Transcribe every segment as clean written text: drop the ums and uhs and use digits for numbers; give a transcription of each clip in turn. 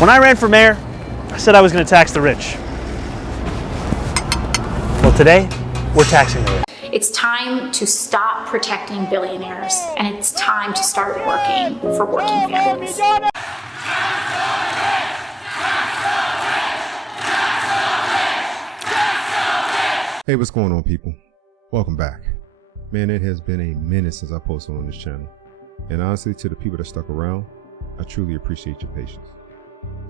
When I ran for mayor, I said I was going to tax the rich. Well, today, we're taxing the rich. It's time to stop protecting billionaires, and it's time to start working for working families. Hey, what's going on, people? Welcome back. Man, it has been a minute since I posted on this channel. And honestly, to the people that stuck around, I truly appreciate your patience.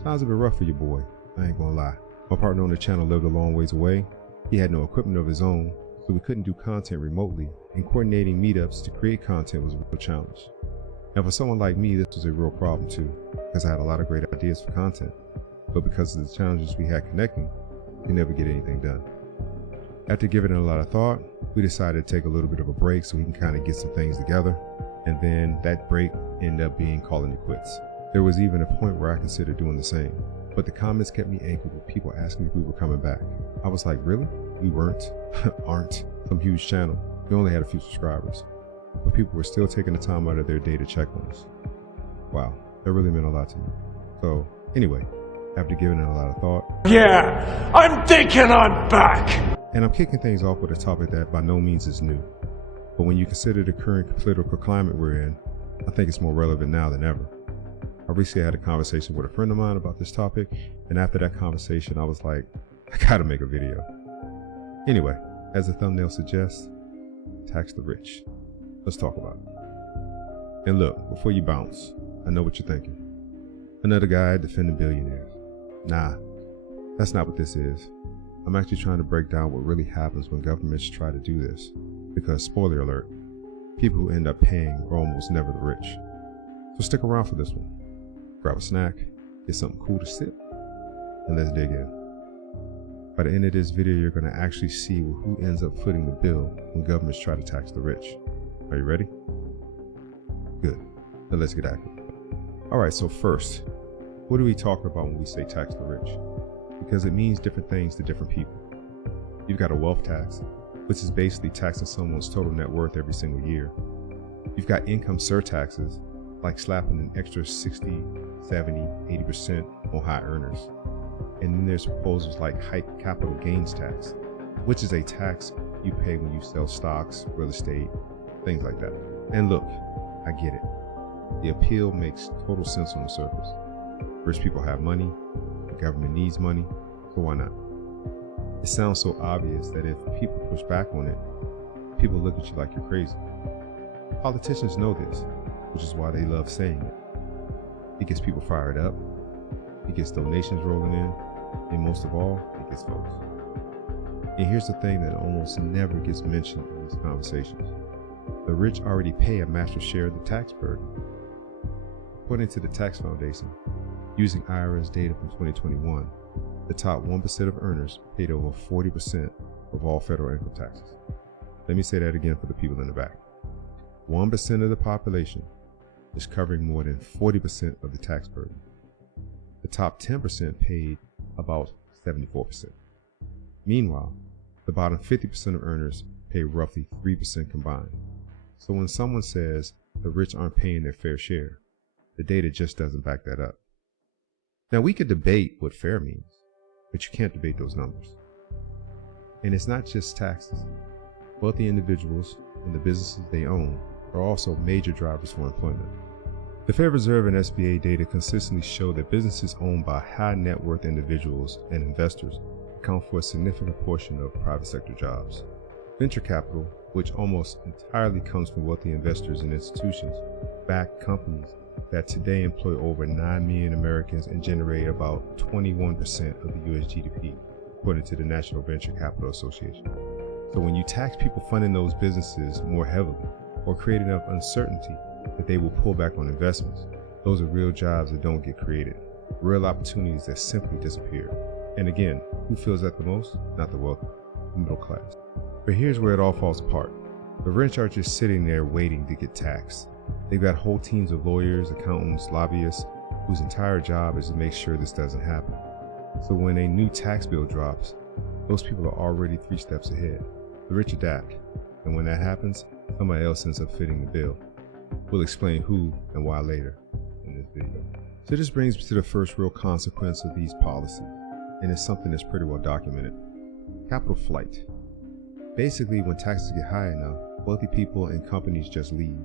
Times have been rough for your boy, I ain't gonna lie. My partner on the channel lived a long ways away. He had no equipment of his own, so we couldn't do content remotely, and coordinating meetups to create content was a real challenge. And for someone like me, this was a real problem too, because I had a lot of great ideas for content, but because of the challenges we had connecting, we could never get anything done. After giving it a lot of thought, we decided to take a little bit of a break so we can kind of get some things together, and then that break ended up being calling it quits. There was even a point where I considered doing the same, but the comments kept me anchored with people asking if we were coming back. I was like, really? We weren't? Aren't some huge channel. We only had a few subscribers, but people were still taking the time out of their day to check on us. Wow, that really meant a lot to me. So anyway, after giving it a lot of thought, yeah, I'm thinking I'm back. And I'm kicking things off with a topic that by no means is new. But when you consider the current political climate we're in, I think it's more relevant now than ever. I recently had a conversation with a friend of mine about this topic, and after that conversation, I was like, I gotta make a video. Anyway, as the thumbnail suggests, tax the rich. Let's talk about it. And look, before you bounce, I know what you're thinking. Another guy defending billionaires. Nah, that's not what this is. I'm actually trying to break down what really happens when governments try to do this, because spoiler alert, people who end up paying are almost never the rich. So stick around for this one. Grab a snack, get something cool to sip, and let's dig in. By the end of this video, you're going to actually see who ends up footing the bill when governments try to tax the rich. Are you ready? Good. Now let's get active. Alright, so first, what are we talking about when we say tax the rich? Because it means different things to different people. You've got a wealth tax, which is basically taxing someone's total net worth every single year. You've got income surtaxes, like slapping an extra 60, 70, 80% on high earners. And then there's proposals like hike capital gains tax, which is a tax you pay when you sell stocks, real estate, things like that. And look, I get it. The appeal makes total sense on the surface. Rich people have money, the government needs money, so why not? It sounds so obvious that if people push back on it, people look at you like you're crazy. Politicians know this, which is why they love saying it. It gets people fired up, it gets donations rolling in, and most of all, it gets votes. And here's the thing that almost never gets mentioned in these conversations. The rich already pay a massive share of the tax burden. According to the Tax Foundation, using IRS data from 2021, the top 1% of earners paid over 40% of all federal income taxes. Let me say that again for the people in the back. 1% of the population is covering more than 40% of the tax burden. The top 10% paid about 74%. Meanwhile, the bottom 50% of earners pay roughly 3% combined. So when someone says the rich aren't paying their fair share, the data just doesn't back that up. Now we could debate what fair means, but you can't debate those numbers. And it's not just taxes. Wealthy individuals and the businesses they own are also major drivers for employment. The Federal Reserve and SBA data consistently show that businesses owned by high net worth individuals and investors account for a significant portion of private sector jobs. Venture capital, which almost entirely comes from wealthy investors and institutions, back companies that today employ over 9 million Americans and generate about 21% of the US GDP, according to the National Venture Capital Association. So when you tax people funding those businesses more heavily, or create enough uncertainty that they will pull back on investments, those are real jobs that don't get created, real opportunities that simply disappear. And again, who feels that the most? Not the wealthy, the middle class. But here's where it all falls apart. The rich aren't just sitting there waiting to get taxed. They've got whole teams of lawyers, accountants, lobbyists, whose entire job is to make sure this doesn't happen. So when a new tax bill drops, those people are already 3 steps ahead. The rich adapt, and when that happens, somebody else ends up fitting the bill. We'll explain who and why later in this video. So this brings me to the first real consequence of these policies, and it's something that's pretty well documented. Capital flight. Basically, when taxes get high enough, wealthy people and companies just leave.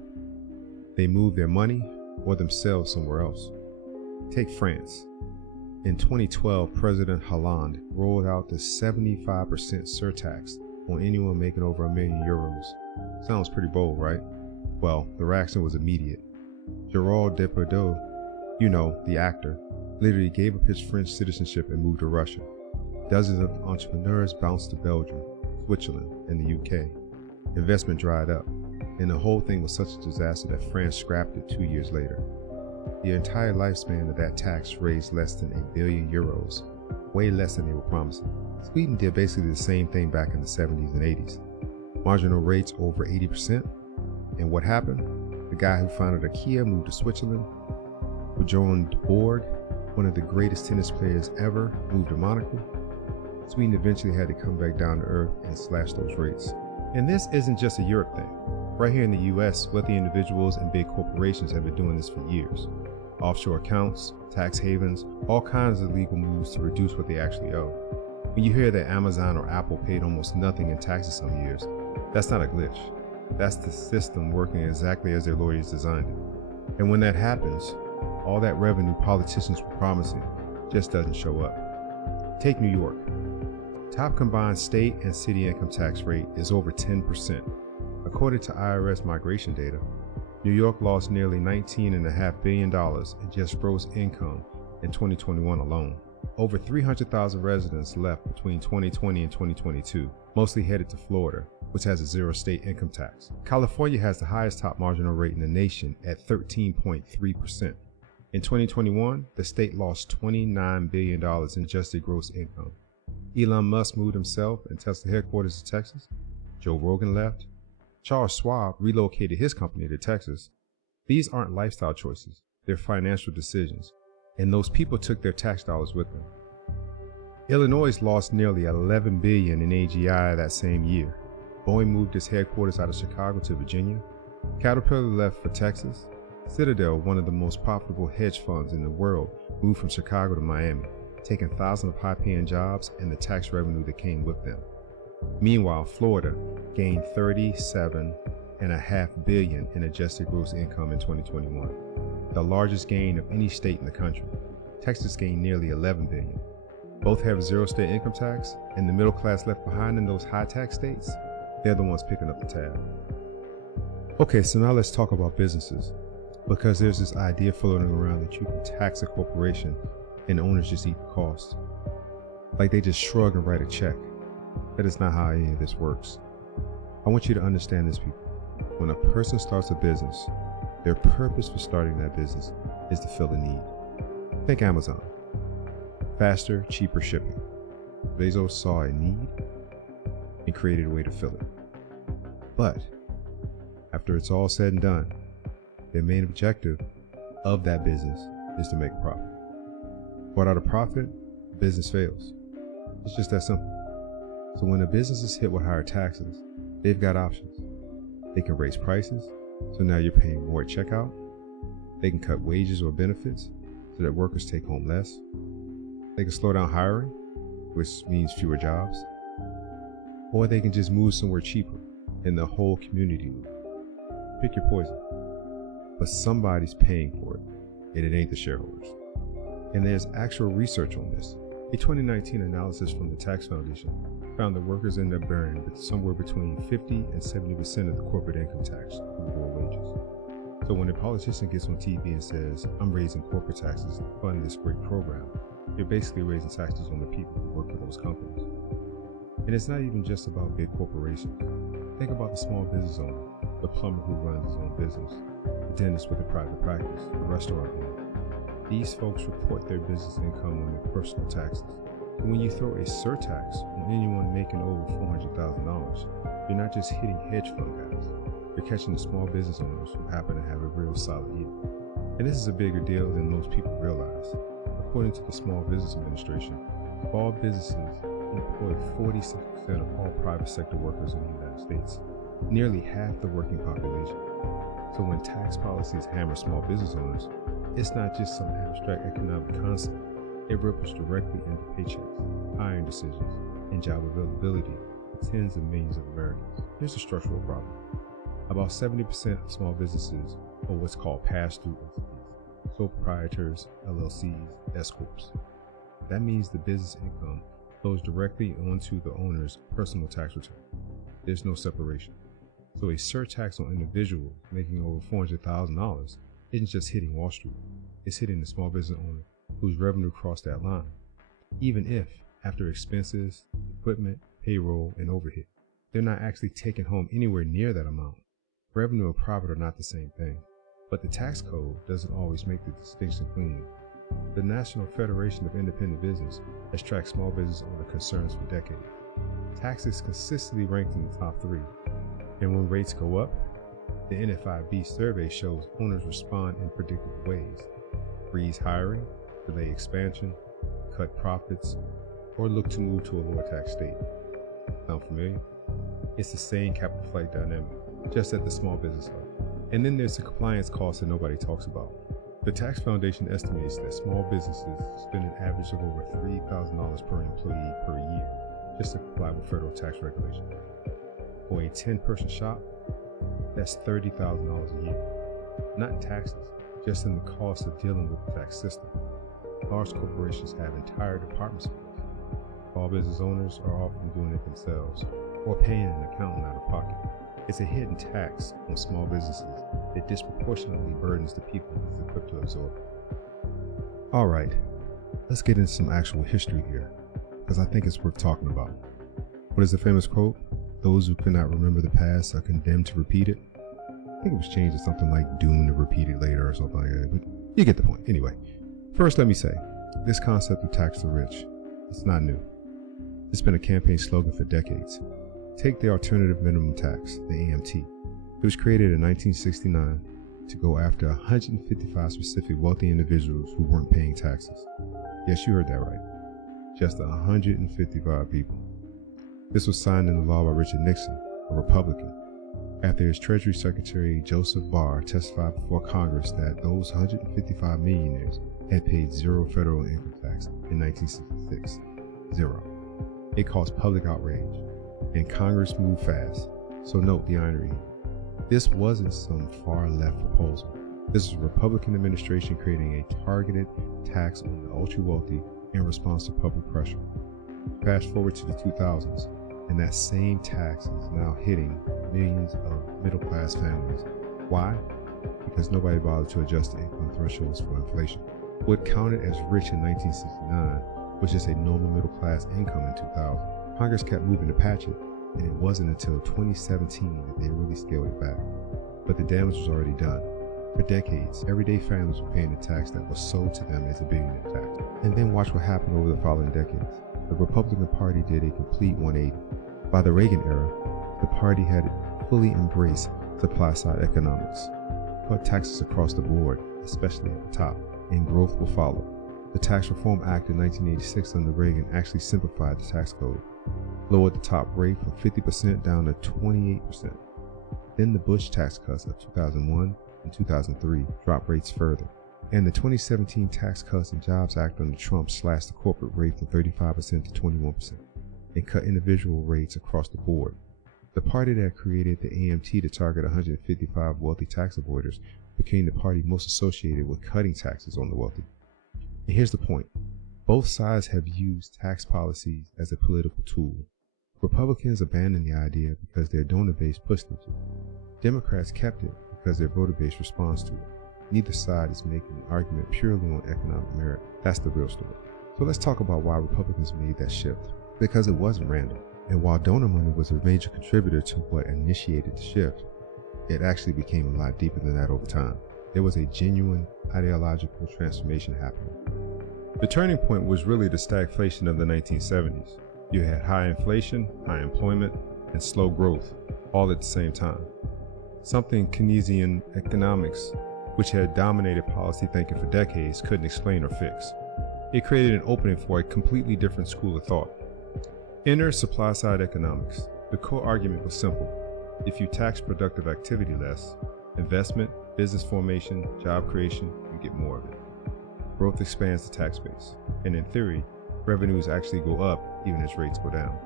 They move their money or themselves somewhere else. Take France. In 2012, President Hollande rolled out the 75% surtax on anyone making over €1 million. Sounds pretty bold, right? Well, the reaction was immediate. Gerard Depardieu, you know, the actor, literally gave up his French citizenship and moved to Russia. Dozens of entrepreneurs bounced to Belgium, Switzerland, and the UK. Investment dried up, and the whole thing was such a disaster that France scrapped it 2 years later. The entire lifespan of that tax raised less than €1 billion, way less than they were promising. Sweden did basically the same thing back in the 70s and 80s. Marginal rates over 80%, and what happened? The guy who founded IKEA moved to Switzerland. Bjorn Borg, one of the greatest tennis players ever, moved to Monaco. Sweden eventually had to come back down to earth and slash those rates. And this isn't just a Europe thing. Right here in the US, wealthy individuals and big corporations have been doing this for years. Offshore accounts, tax havens, all kinds of legal moves to reduce what they actually owe. When you hear that Amazon or Apple paid almost nothing in taxes some years, that's not a glitch. That's the system working exactly as their lawyers designed it. And when that happens, all that revenue politicians were promising just doesn't show up. Take New York. Top combined state and city income tax rate is over 10%. According to IRS migration data, New York lost nearly $19.5 billion in just gross income in 2021 alone. Over 300,000 residents left between 2020 and 2022, mostly headed to Florida, which has a zero state income tax. California has the highest top marginal rate in the nation at 13.3%. In 2021, the state lost $29 billion in adjusted gross income. Elon Musk moved himself and Tesla headquarters to Texas. Joe Rogan left. Charles Schwab relocated his company to Texas. These aren't lifestyle choices, they're financial decisions, and those people took their tax dollars with them. Illinois lost nearly $11 billion in AGI that same year. Boeing moved its headquarters out of Chicago to Virginia. Caterpillar left for Texas. Citadel, one of the most profitable hedge funds in the world, moved from Chicago to Miami, taking thousands of high-paying jobs and the tax revenue that came with them. Meanwhile, Florida gained $37.5 billion in adjusted gross income in 2021, the largest gain of any state in the country. Texas gained nearly $11 billion. Both have zero state income tax, and the middle class left behind in those high-tax states, they're the ones picking up the tab. Okay, so now let's talk about businesses, because there's this idea floating around that you can tax a corporation and owners just eat the cost. Like they just shrug and write a check. That is not how any of this works. I want you to understand this, people. When a person starts a business, their purpose for starting that business is to fill a need. Think Amazon. Faster, cheaper shipping. Bezos saw a need and created a way to fill it. But after it's all said and done, their main objective of that business is to make a profit. Without a profit, the business fails. It's just that simple. So when a business is hit with higher taxes, they've got options. They can raise prices, so now you're paying more at checkout. They can cut wages or benefits so that workers take home less. They can slow down hiring, which means fewer jobs. Or they can just move somewhere cheaper and the whole community lose. Pick your poison. But somebody's paying for it, and it ain't the shareholders. And there's actual research on this. A 2019 analysis from the Tax Foundation found that workers end up bearing somewhere between 50 and 70% of the corporate income tax through lower wages. So when a politician gets on TV and says, I'm raising corporate taxes to fund this great program, you're basically raising taxes on the people who work for those companies. And it's not even just about big corporations. Think about the small business owner, the plumber who runs his own business, the dentist with a private practice, the restaurant owner. These folks report their business income on their personal taxes. And when you throw a surtax on anyone making over $400,000, you're not just hitting hedge fund guys, you're catching the small business owners who happen to have a real solid year. And this is a bigger deal than most people realize. According to the Small Business Administration, small businesses employ 46% of all private sector workers in the United States, nearly half the working population. So when tax policies hammer small business owners, It's not just some abstract economic concept. It ripples directly into paychecks, hiring decisions, and job availability for tens of millions of Americans. Here's the structural problem. About 70% of small businesses are what's called pass-through entities, sole proprietors, LLCs, S-corps. That means the business income flows directly onto the owner's personal tax return. There's no separation. So a surtax on individuals making over $400,000 isn't just hitting Wall Street. It's hitting the small business owner whose revenue crossed that line, even if, after expenses, equipment, payroll, and overhead, they're not actually taking home anywhere near that amount. Revenue and profit are not the same thing, but the tax code doesn't always make the distinction cleanly. The National Federation of Independent Business has tracked small business owner concerns for decades. Taxes consistently ranked in the top 3, and when rates go up, the NFIB survey shows owners respond in predictable ways: freeze hiring, delay expansion, cut profits, or look to move to a lower tax state. Sound familiar? It's the same capital flight dynamic, just at the small business level. And then there's the compliance costs that nobody talks about. The Tax Foundation estimates that small businesses spend an average of over $3,000 per employee per year just to comply with federal tax regulations. For a 10-person shop, that's $30,000 a year. Not in taxes, just in the cost of dealing with the tax system. Large corporations have entire departments for this. Small business owners are often doing it themselves or paying an accountant out of pocket. It's a hidden tax on small businesses that disproportionately burdens the people it's equipped to absorb. All right, let's get into some actual history here, because I think it's worth talking about. What is the famous quote? Those who cannot remember the past are condemned to repeat it. I think it was changed to something like doomed to repeat it later or something like that, but you get the point. Anyway, first let me say, this concept of tax the rich, it's not new. It's been a campaign slogan for decades. Take the alternative minimum tax, the AMT. It was created in 1969 to go after 155 specific wealthy individuals who weren't paying taxes. Yes, you heard that right. Just 155 people. This was signed into law by Richard Nixon, a Republican, after his Treasury Secretary Joseph Barr testified before Congress that those 155 millionaires had paid zero federal income tax in 1966. Zero. It caused public outrage, and Congress moved fast. So note the irony. This wasn't some far-left proposal. This was a Republican administration creating a targeted tax on the ultra-wealthy in response to public pressure. Fast forward to the 2000s, and that same tax is now hitting millions of middle-class families. Why? Because nobody bothered to adjust the income thresholds for inflation. What counted as rich in 1969 was just a normal middle-class income in 2000. Congress kept moving to patch it, and it wasn't until 2017 that they really scaled it back. But the damage was already done. For decades, everyday families were paying the tax that was sold to them as a billionaire tax. And then watch what happened over the following decades. The Republican Party did a complete 180. By the Reagan era, the party had fully embraced supply-side economics, cut taxes across the board, especially at the top, and growth will follow. The Tax Reform Act in 1986 under Reagan actually simplified the tax code, lowered the top rate from 50% down to 28%. Then the Bush tax cuts of 2001 and 2003 dropped rates further. And the 2017 Tax Cuts and Jobs Act under Trump slashed the corporate rate from 35% to 21% and cut individual rates across the board. The party that created the AMT to target 155 wealthy tax avoiders became the party most associated with cutting taxes on the wealthy. And here's the point. Both sides have used tax policies as a political tool. Republicans abandoned the idea because their donor base pushed them to. Democrats kept it because their voter base responds to it. Neither side is making an argument purely on economic merit. That's the real story. So let's talk about why Republicans made that shift. Because it wasn't random. And while donor money was a major contributor to what initiated the shift, it actually became a lot deeper than that over time. There was a genuine ideological transformation happening. The turning point was really the stagflation of the 1970s. You had high inflation, high employment, and slow growth, all at the same time. Something Keynesian economics, which had dominated policy thinking for decades, couldn't explain or fix. It created an opening for a completely different school of thought. Enter supply-side economics. The core argument was simple. If you tax productive activity less, investment, business formation, job creation, you get more of it. Growth expands the tax base, and in theory, revenues actually go up even as rates go down.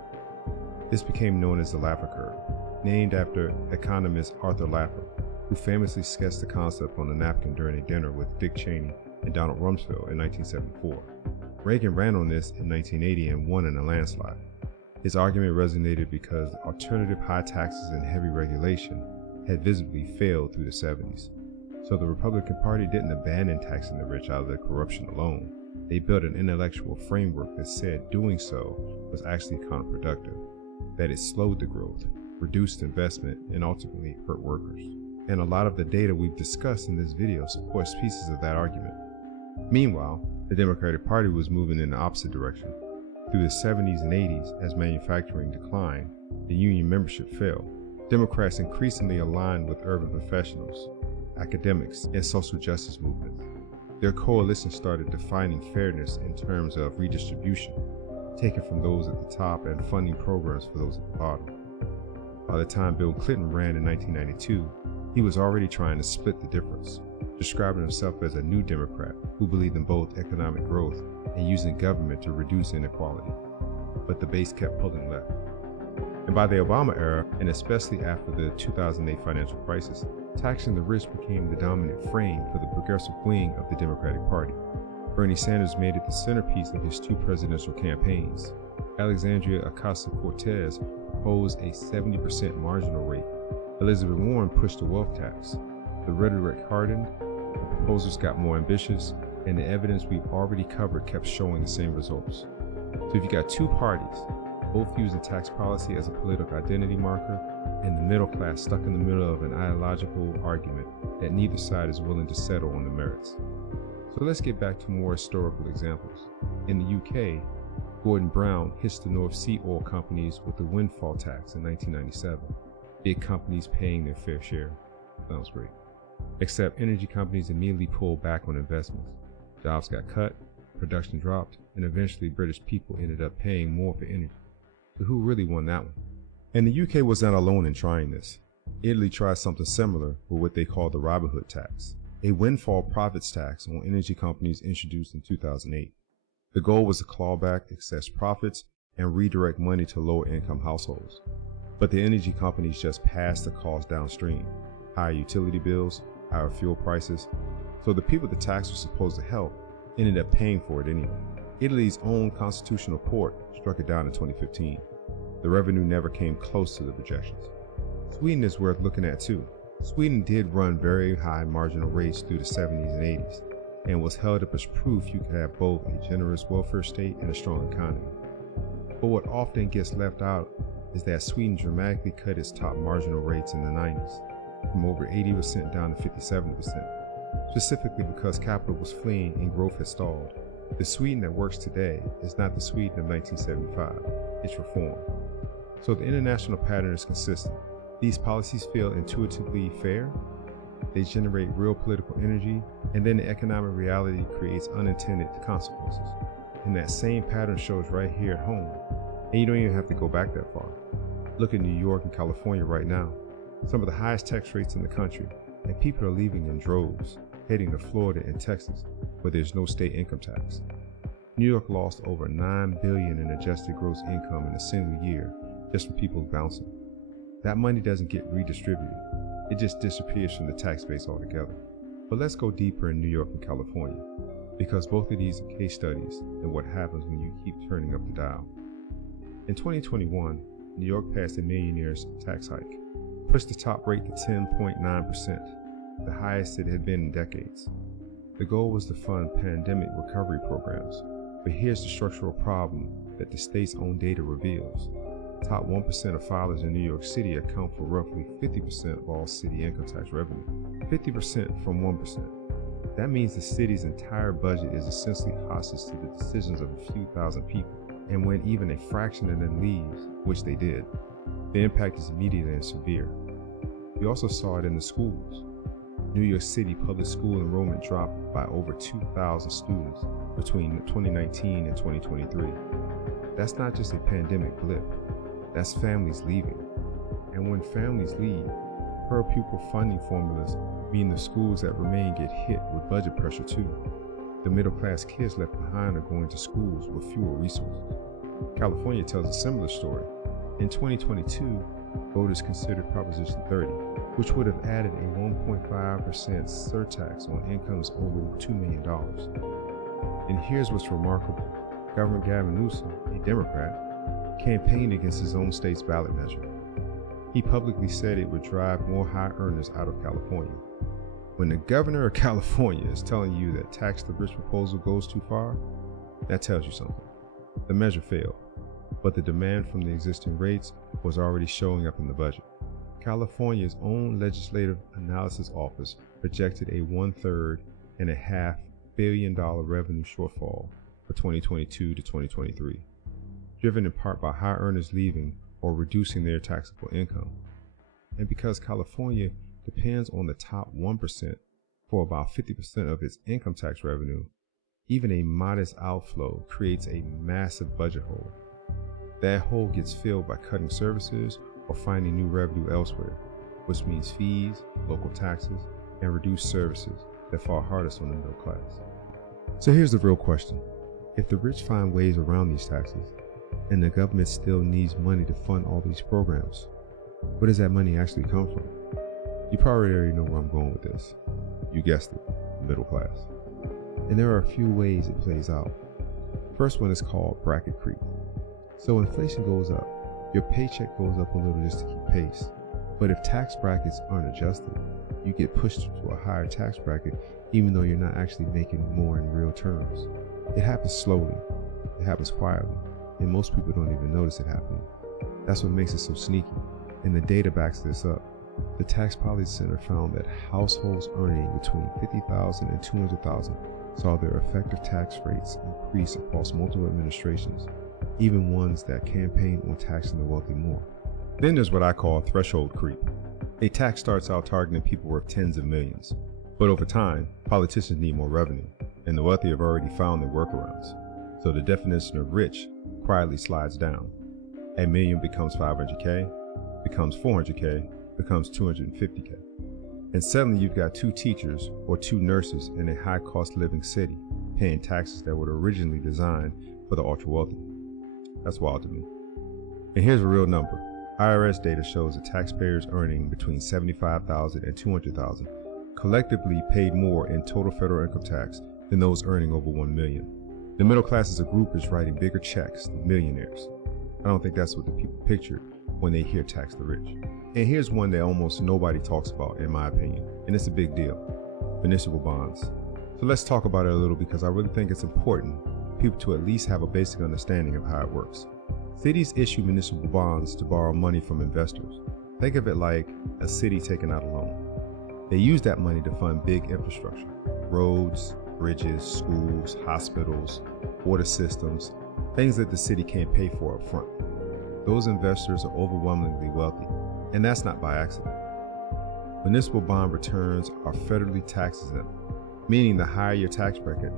This became known as the Laffer curve, named after economist Arthur Laffer, who famously sketched the concept on a napkin during a dinner with Dick Cheney and Donald Rumsfeld in 1974. Reagan ran on this in 1980 and won in a landslide. His argument resonated because alternative high taxes and heavy regulation had visibly failed through the 70s. So the Republican Party didn't abandon taxing the rich out of their corruption alone. They built an intellectual framework that said doing so was actually counterproductive, that it slowed the growth, reduced investment, and ultimately hurt workers. And a lot of the data we've discussed in this video supports pieces of that argument. Meanwhile, the Democratic Party was moving in the opposite direction. Through the 70s and 80s, as manufacturing declined, the union membership fell. Democrats increasingly aligned with urban professionals, academics, and social justice movements. Their coalition started defining fairness in terms of redistribution, taking from those at the top and funding programs for those at the bottom. By the time Bill Clinton ran in 1992, he was already trying to split the difference, describing himself as a new Democrat who believed in both economic growth and using government to reduce inequality. But the base kept pulling left. And by the Obama era, and especially after the 2008 financial crisis, taxing the rich became the dominant frame for the progressive wing of the Democratic Party. Bernie Sanders made it the centerpiece of his two presidential campaigns. Alexandria Ocasio-Cortez proposed a 70% marginal rate. Elizabeth Warren pushed a wealth tax. The rhetoric hardened, the proposals got more ambitious, and the evidence we've already covered kept showing the same results. So if you got two parties, both using tax policy as a political identity marker, and the middle class stuck in the middle of an ideological argument that neither side is willing to settle on the merits. So let's get back to more historical examples. In the UK, Gordon Brown hits the North Sea oil companies with the windfall tax in 1997. Big companies paying their fair share. Sounds great. Except energy companies immediately pulled back on investments. Jobs got cut, production dropped, and eventually British people ended up paying more for energy. So who really won that one? And the UK was not alone in trying this. Italy tried something similar with what they called the Robin Hood tax, a windfall profits tax on energy companies introduced in 2008. The goal was to claw back excess profits and redirect money to lower income households. But the energy companies just passed the cost downstream. Higher utility bills, higher fuel prices. So the people the tax was supposed to help ended up paying for it anyway. Italy's own constitutional court struck it down in 2015. The revenue never came close to the projections. Sweden is worth looking at too. Sweden did run very high marginal rates through the 70s and 80s, and was held up as proof you could have both a generous welfare state and a strong economy. But what often gets left out is that Sweden dramatically cut its top marginal rates in the 90s, from over 80% down to 57%, specifically because capital was fleeing and growth had stalled. The Sweden that works today is not the Sweden of 1975, it's reform. So the international pattern is consistent. These policies feel intuitively fair, they generate real political energy, and then the economic reality creates unintended consequences. And that same pattern shows right here at home, and you don't even have to go back that far. Look at New York and California right now, some of the highest tax rates in the country, and people are leaving in droves, heading to Florida and Texas, where there's no state income tax. New York lost over $9 billion in adjusted gross income in a single year just from people bouncing. That money doesn't get redistributed, it just disappears from the tax base altogether. But let's go deeper in New York and California, because both of these are case studies in what happens when you keep turning up the dial. In 2021, New York passed a millionaire's tax hike, pushed the top rate to 10.9%, the highest it had been in decades. The goal was to fund pandemic recovery programs, but here's the structural problem that the state's own data reveals. Top 1% of filers in New York City account for roughly 50% of all city income tax revenue, 50% from 1%. That means the city's entire budget is essentially hostage to the decisions of a few thousand people. And when even a fraction of them leaves, which they did, the impact is immediate and severe. We also saw it in the schools. New York City public school enrollment dropped by over 2,000 students between 2019 and 2023. That's not just a pandemic blip, that's families leaving. And when families leave, per pupil funding formulas mean the schools that remain get hit with budget pressure too. The middle class kids left behind are going to schools with fewer resources. California tells a similar story. In 2022, voters considered Proposition 30, which would have added a 1.5% surtax on incomes over $2 million. And here's what's remarkable. Governor Gavin Newsom, a Democrat, campaigned against his own state's ballot measure. He publicly said it would drive more high earners out of California. When the governor of California is telling you that tax the rich proposal goes too far, that tells you something. The measure failed, but the demand from the existing rates was already showing up in the budget. California's own Legislative Analysis Office projected a $1.5 billion revenue shortfall for 2022 to 2023, driven in part by high earners leaving or reducing their taxable income. And because California depends on the top 1% for about 50% of its income tax revenue, even a modest outflow creates a massive budget hole. That hole gets filled by cutting services or finding new revenue elsewhere, which means fees, local taxes, and reduced services that fall hardest on the middle class. So here's the real question. If the rich find ways around these taxes, and the government still needs money to fund all these programs, where does that money actually come from? You probably already know where I'm going with this. You guessed it, middle class. And there are a few ways it plays out. First one is called bracket creep. So inflation goes up, your paycheck goes up a little just to keep pace. But if tax brackets aren't adjusted, you get pushed to a higher tax bracket even though you're not actually making more in real terms. It happens slowly, it happens quietly, and most people don't even notice it happening. That's what makes it so sneaky, and the data backs this up. The Tax Policy Center found that households earning between $50,000 and $200,000 saw their effective tax rates increase across multiple administrations, even ones that campaign on taxing the wealthy more. Then there's what I call threshold creep. A tax starts out targeting people worth tens of millions, but over time, politicians need more revenue, and the wealthy have already found their workarounds. So the definition of rich quietly slides down. A million becomes 500K, becomes 400K, becomes 250K. And suddenly you've got 2 teachers or 2 nurses in a high cost living city paying taxes that were originally designed for the ultra wealthy. That's wild to me. And here's a real number. IRS data shows that taxpayers earning between $75,000 and $200,000 collectively paid more in total federal income tax than those earning over $1 million. The middle class as a group is writing bigger checks than millionaires. I don't think that's what the people pictured when they hear tax the rich. And here's one that almost nobody talks about, in my opinion, and it's a big deal: municipal bonds. So let's talk about it a little, because I really think it's important for people to at least have a basic understanding of how it works. Cities issue municipal bonds to borrow money from investors. Think of it like a city taking out a loan. They use that money to fund big infrastructure: roads, bridges, schools, hospitals, water systems, things that the city can't pay for up front. Those investors are overwhelmingly wealthy, and that's not by accident. Municipal bond returns are federally tax exempt, meaning the higher your tax bracket,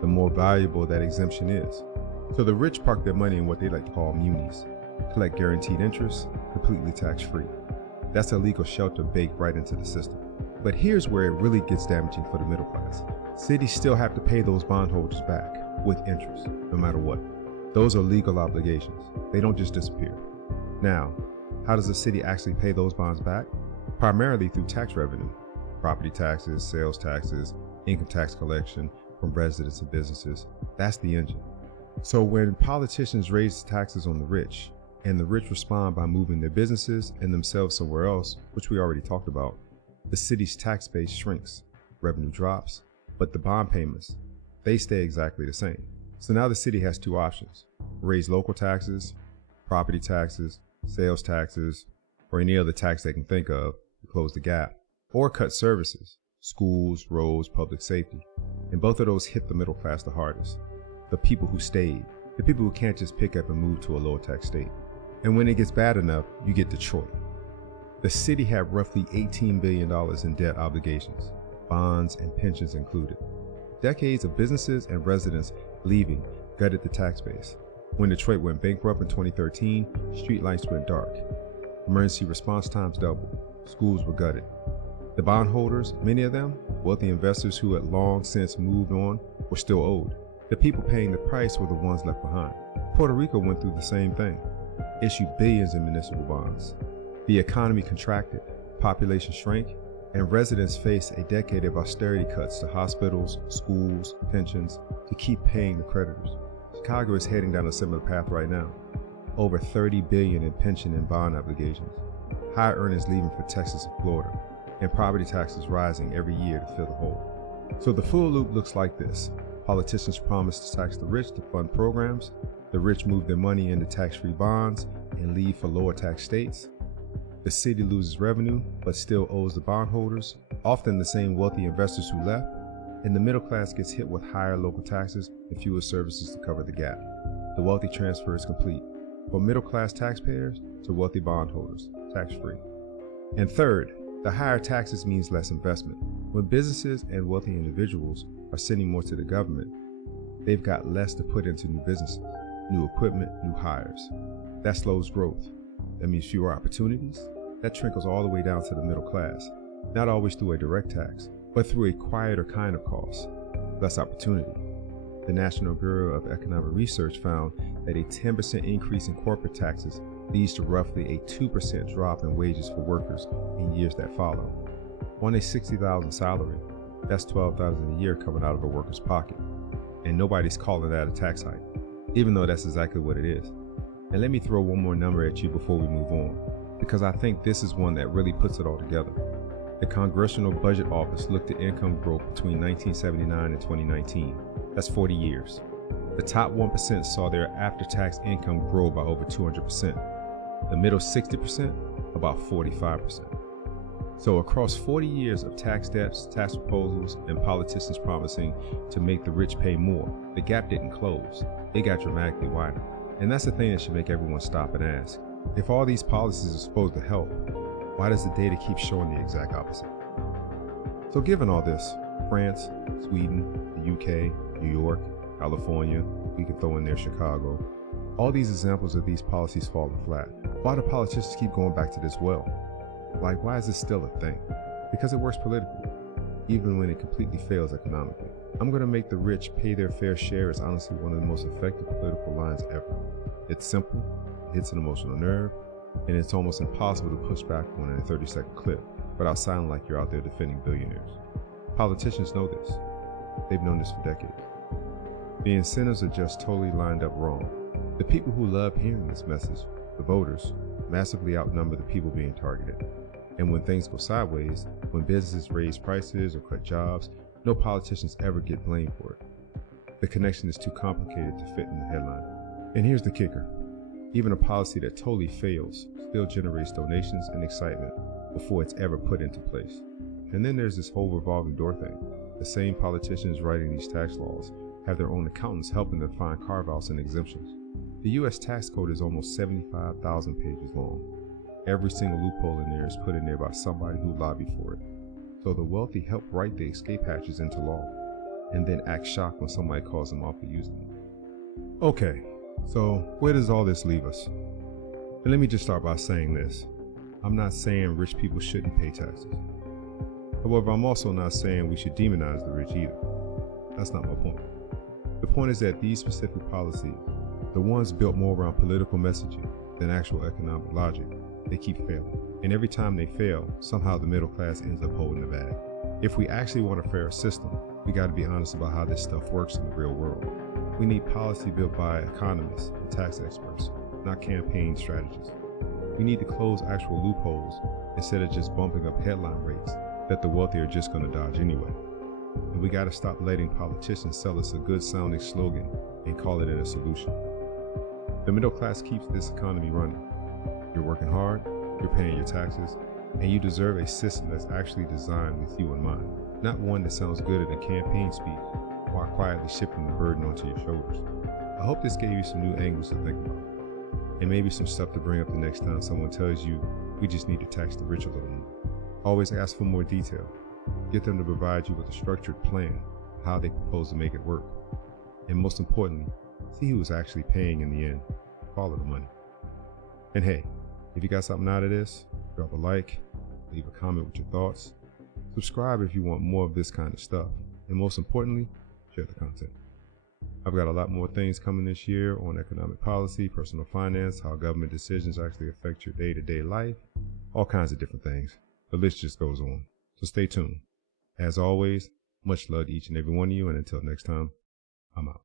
the more valuable that exemption is. So the rich park their money in what they like to call munis, collect guaranteed interest, completely tax-free. That's a legal shelter baked right into the system. But here's where it really gets damaging for the middle class. Cities still have to pay those bondholders back with interest, no matter what. Those are legal obligations. They don't just disappear. Now, how does the city actually pay those bonds back? Primarily through tax revenue: property taxes, sales taxes, income tax collection from residents and businesses. That's the engine. So when politicians raise taxes on the rich, and the rich respond by moving their businesses and themselves somewhere else, which we already talked about, the city's tax base shrinks, revenue drops, but the bond payments, they stay exactly the same. So now the city has 2 options: raise local taxes, property taxes, sales taxes, or any other tax they can think of to close the gap, or cut services, schools, roads, public safety. And both of those hit the middle class the hardest. The people who stayed, the people who can't just pick up and move to a lower tax state. And when it gets bad enough, you get Detroit. The city had roughly $18 billion in debt obligations, bonds and pensions included. Decades of businesses and residents leaving gutted the tax base. When Detroit went bankrupt in 2013, street lights went dark. Emergency response times doubled. schools were gutted. The bondholders, many of them, wealthy investors who had long since moved on, were still owed. The people paying the price were the ones left behind. Puerto Rico went through the same thing, issued billions in municipal bonds. The economy contracted, population shrank, and residents faced a decade of austerity cuts to hospitals, schools, pensions to keep paying the creditors. Chicago is heading down a similar path right now. Over $30 billion in pension and bond obligations, high earners leaving for Texas and Florida, and property taxes rising every year to fill the hole. So the full loop looks like this. Politicians promise to tax the rich to fund programs. The rich move their money into tax-free bonds and leave for lower tax states. The city loses revenue, but still owes the bondholders, often the same wealthy investors who left, and the middle class gets hit with higher local taxes and fewer services to cover the gap. The wealthy transfer is complete, from middle class taxpayers to wealthy bondholders, tax-free. And third, the higher taxes means less investment. When businesses and wealthy individuals are sending more to the government, they've got less to put into new businesses, new equipment, new hires. That slows growth. That means fewer opportunities. That trickles all the way down to the middle class, not always through a direct tax, but through a quieter kind of cost, less opportunity. The National Bureau of Economic Research found that a 10% increase in corporate taxes leads to roughly a 2% drop in wages for workers in years that follow. On a $60,000 salary, that's $12,000 a year coming out of a worker's pocket. And nobody's calling that a tax hike, even though that's exactly what it is. And let me throw one more number at you before we move on, because I think this is one that really puts it all together. The Congressional Budget Office looked at income growth between 1979 and 2019. That's 40 years. The top 1% saw their after-tax income grow by over 200%. The middle 60%, about 45%. So across 40 years of tax debts, tax proposals, and politicians promising to make the rich pay more, the gap didn't close. It got dramatically wider. And that's the thing that should make everyone stop and ask. If all these policies are supposed to help, why does the data keep showing the exact opposite? So given all this, France, Sweden, the UK, New York, California, we could throw in there Chicago, all these examples of these policies falling flat. Why do politicians keep going back to this well? Like, why is this still a thing? Because it works politically, even when it completely fails economically. I'm going to make the rich pay their fair share is honestly one of the most effective political lines ever. It's simple, it hits an emotional nerve, and it's almost impossible to push back on in a 30-second clip without sounding like you're out there defending billionaires. Politicians know this. They've known this for decades. The incentives are just totally lined up wrong. The people who love hearing this message, the voters, massively outnumber the people being targeted. And when things go sideways, when businesses raise prices or cut jobs, no politicians ever get blamed for it. The connection is too complicated to fit in the headline. And here's the kicker. Even a policy that totally fails still generates donations and excitement before it's ever put into place. And then there's this whole revolving door thing. The same politicians writing these tax laws have their own accountants helping them find carve-outs and exemptions. The U.S. tax code is almost 75,000 pages long. Every single loophole in there is put in there by somebody who lobbied for it. So the wealthy help write the escape hatches into law, and then act shocked when somebody calls them out for using them. Okay, so where does all this leave us? And let me just start by saying this. I'm not saying rich people shouldn't pay taxes. However, I'm also not saying we should demonize the rich either. That's not my point. The point is that these specific policies, the ones built more around political messaging than actual economic logic, they keep failing. And every time they fail, somehow the middle class ends up holding the bag. If we actually want a fair system, we got to be honest about how this stuff works in the real world. We need policy built by economists and tax experts, not campaign strategists. We need to close actual loopholes instead of just bumping up headline rates that the wealthy are just going to dodge anyway. And we got to stop letting politicians sell us a good sounding slogan and call it a solution. The middle class keeps this economy running. You're working hard, you're paying your taxes, and you deserve a system that's actually designed with you in mind, not one that sounds good in a campaign speech while quietly shifting the burden onto your shoulders. I hope this gave you some new angles to think about, and maybe some stuff to bring up the next time someone tells you we just need to tax the rich a little more. Always ask for more detail. Get them to provide you with a structured plan of how they propose to make it work. And most importantly, see who's actually paying in the end. Follow the money. And hey, if you got something out of this, drop a like, leave a comment with your thoughts, subscribe if you want more of this kind of stuff, and most importantly, share the content. I've got a lot more things coming this year on economic policy, personal finance, how government decisions actually affect your day-to-day life, all kinds of different things. The list just goes on. So stay tuned. As always, much love to each and every one of you, and until next time, I'm out.